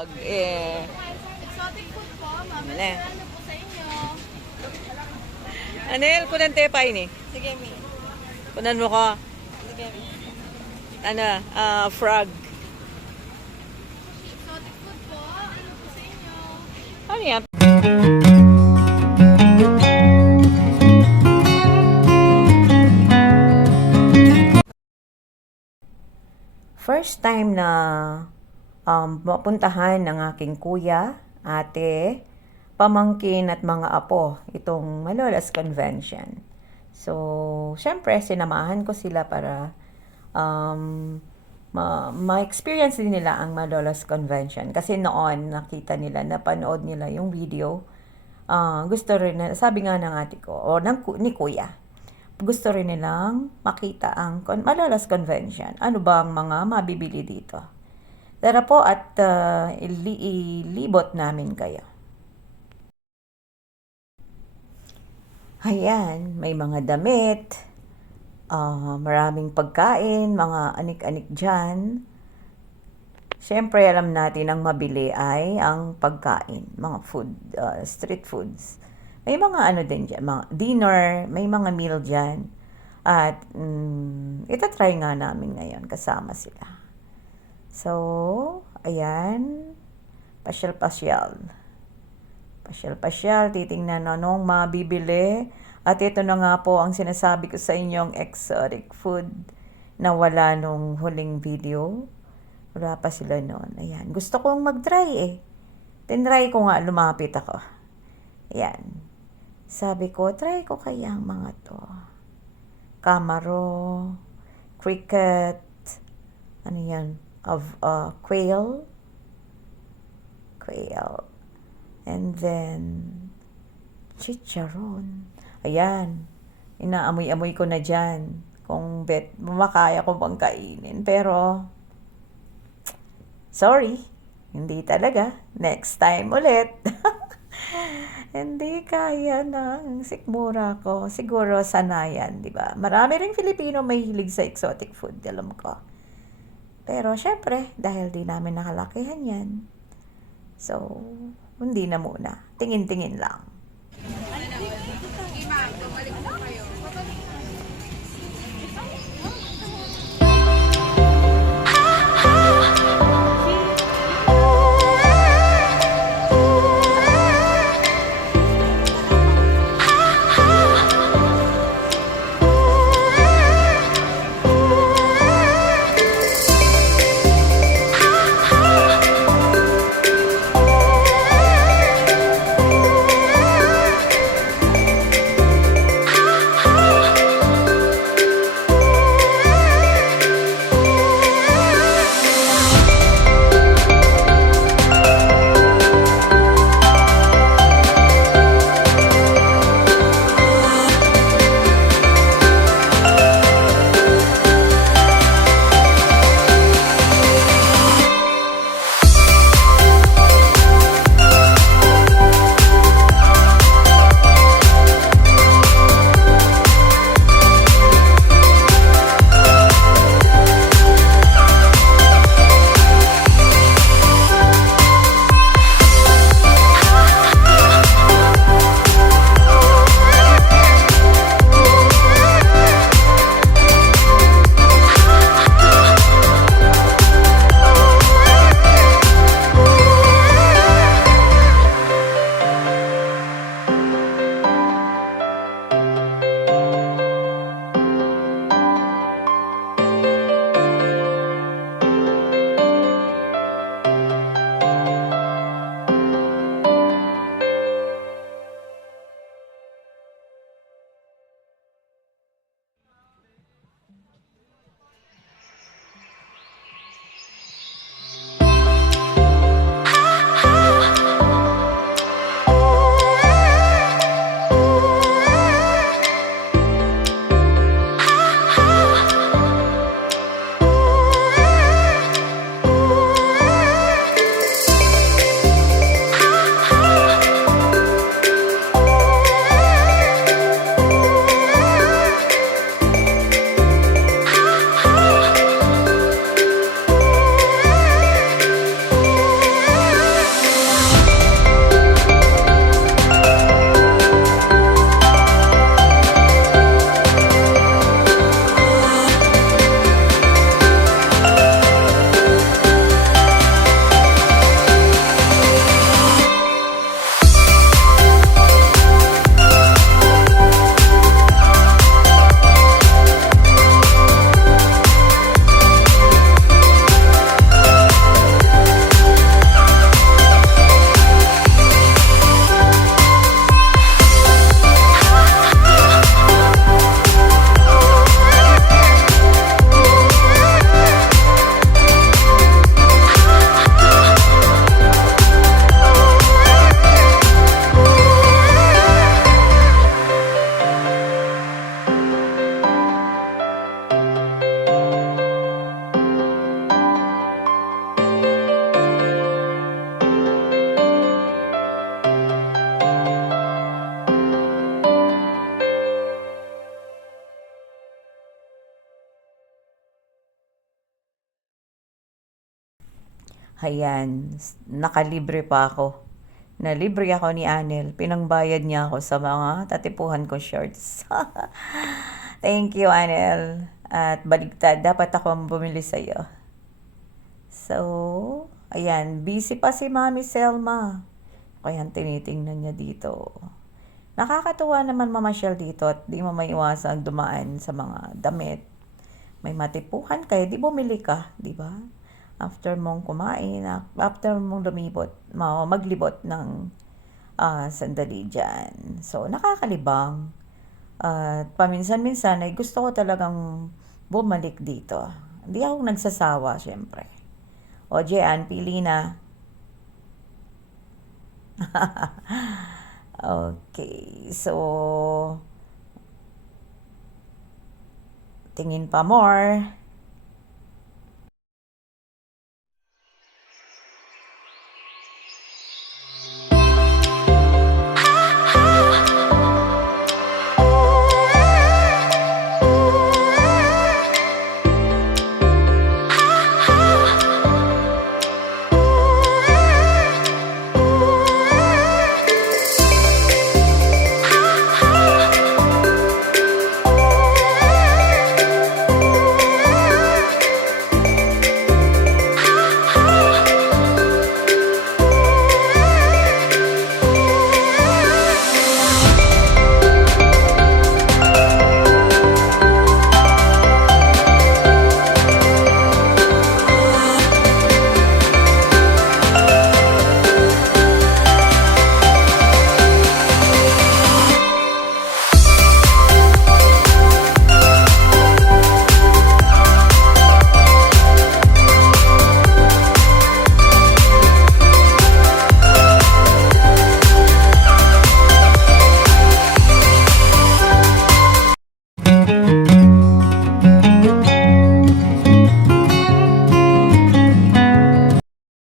Exotic food po, ma'am. Mali. Ano po sa inyo? Anel, kunan te pa ini. Sige, mi. Kunan mo ko. Sige, mi. Frog. Exotic food po, ano po sa inyo? Ano yan? First time na mapuntahan ng aking kuya, ate, pamangkin at mga apo itong Malolos Convention. So, syempre, sinamahan ko sila para ma-experience din nila ang Malolos Convention. Kasi noon, nakita nila, napanood nila yung video. Gusto rin na, sabi nga ng ate ko, o ni kuya, gusto rin nilang makita ang Malolos Convention. Ano ba ang mga mabibili dito? Tara po at ilibot namin kayo. Ayan, may mga damit, maraming pagkain, mga anik-anik dyan. Siyempre, alam natin ang mabili ay ang pagkain, mga food, street foods. May mga ano din dyan, mga dinner, may mga meal dyan. At itatry nga namin ngayon, kasama sila. So, ayan, pasyal-pasyal. Pasyal-pasyal, titingnan anong mabibili. At ito na nga po ang sinasabi ko sa inyong exotic food na wala nung huling video. Wala pa sila noon. Ayan, gusto kong mag-try eh. Tinry ko nga, lumapit ako. Ayan. Sabi ko, try ko kaya ang mga to. Camaro, cricket, ano yan, quail, and then chicharon. Ayan, inaamoy-amoy ko na dyan kung makaya ko bang kainin. Pero, sorry, hindi talaga. Next time ulit. Hindi kaya ng sikmura ko. Siguro sanayan, di ba? Marami ring Filipino may hilig sa exotic food, alam ko. Pero syempre, dahil di namin nakalakihan yan. So, hindi na muna. Tingin-tingin lang. Ayan, nakalibre pa ako. Nalibre ako ni Anel. Pinangbayad niya ako sa mga tatipuhan ko shorts. Thank you, Anel. At baligtad, dapat ako ang bumili sa'yo. So, ayan, busy pa si Mami Selma. Kaya tinitingnan niya dito. Nakakatuwa naman mamasyal dito at di mo maiwasan dumaan sa mga damit. May matipuhan kaya di bumili ka, di ba? After mong kumain, after mong maglibot ng sandali dyan. So, nakakalibang. At paminsan-minsan ay gusto ko talagang bumalik dito. Hindi ako nagsasawa, syempre. O, Jean, pili na. Okay, so tingin pa more.